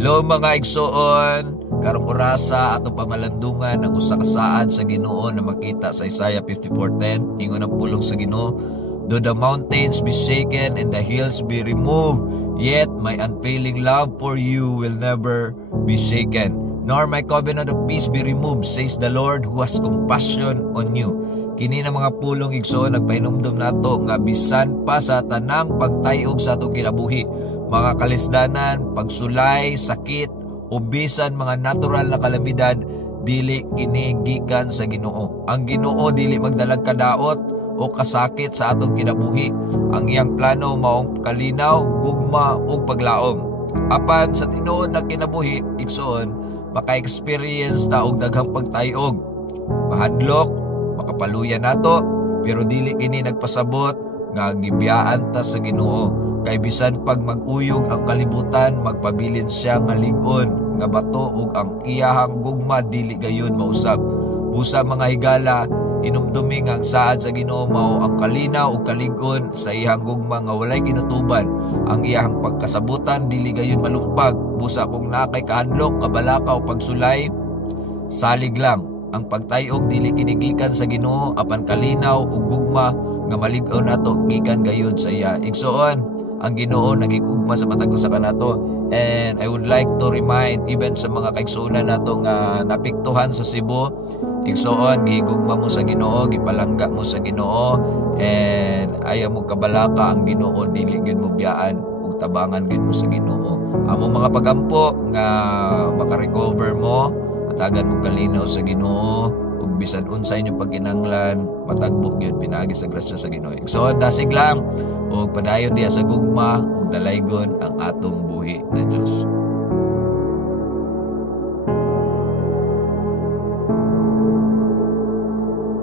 Hello mga igsoon, karong orasa atong pamalandungan ang usa ka saad sa Ginoo na makita sa Isaiah 54:10. Ingon ang pulong sa Ginoo, "Though the mountains be shaken and the hills be removed, yet my unfailing love for you will never be shaken, nor my covenant of peace be removed, says the Lord who has compassion on you." Kini na mga pulong igsoon nagpahinumdom nato nga bisan pa sa tanang pagtayog sa atong kinabuhi, mga kalisdanan, pagsulay, sakit, o bisan mga natural na kalamidad, dili kini gikan sa Ginoo. Ang Ginoo dili magdalag kadaot o kasakit sa atong kinabuhi. Ang iyang plano maong kalinaw, gugma ug paglaom. Apan sa tinuod na kinabuhi, igsoon, maka-experience ta og daghang pagtayog, mahadlok, makapaluyan nato, pero dili kini nagpasabot nga gibiyaan ta sa Ginoo. Kay bisan pag mag-uyog ang kalibutan, magpabilin siya nga lig-on nga bato ug ang iyahang gugma dili gayud mausab. Busa mga higala, inumdumi nga ang saad sa Ginoo mao ang kalinaw ug kalig-on sa iyahang gugma nga walay kinutuban. Ang iyahang pagkasabutan dili gayud malumpag. Busa kung nakay kahadlok, kabalaka o pagsulay, salig lang. Ang pagtayog dili kinigikan sa Ginoo, apan kalinaw ug gugma nga malig-on nato gikan gayud sa iya. Igsoon, ang Ginoo nagigugma sa matag usa kanato. And I would like to remind even sa mga kaigsuonan nato nga napiktuhan sa Cebu, igsoon gihigugma mo sa Ginoo, gipalangga mo sa Ginoo, and ayaw mo kabalaka ang Ginoo, dili gyud mo biyaan ug tabangan gyud mo sa Ginoo. Amo mga pagampo nga maka-recover mo, matagan mo kalinaw sa Ginoo, ug bisan unsay inyong pagkinahanglan, matagbo gyud pinaagi sa grasya sa Ginoo. So dasig lang ug padayon diha sa gugma ug dalaygon ang atong buhi na Dios.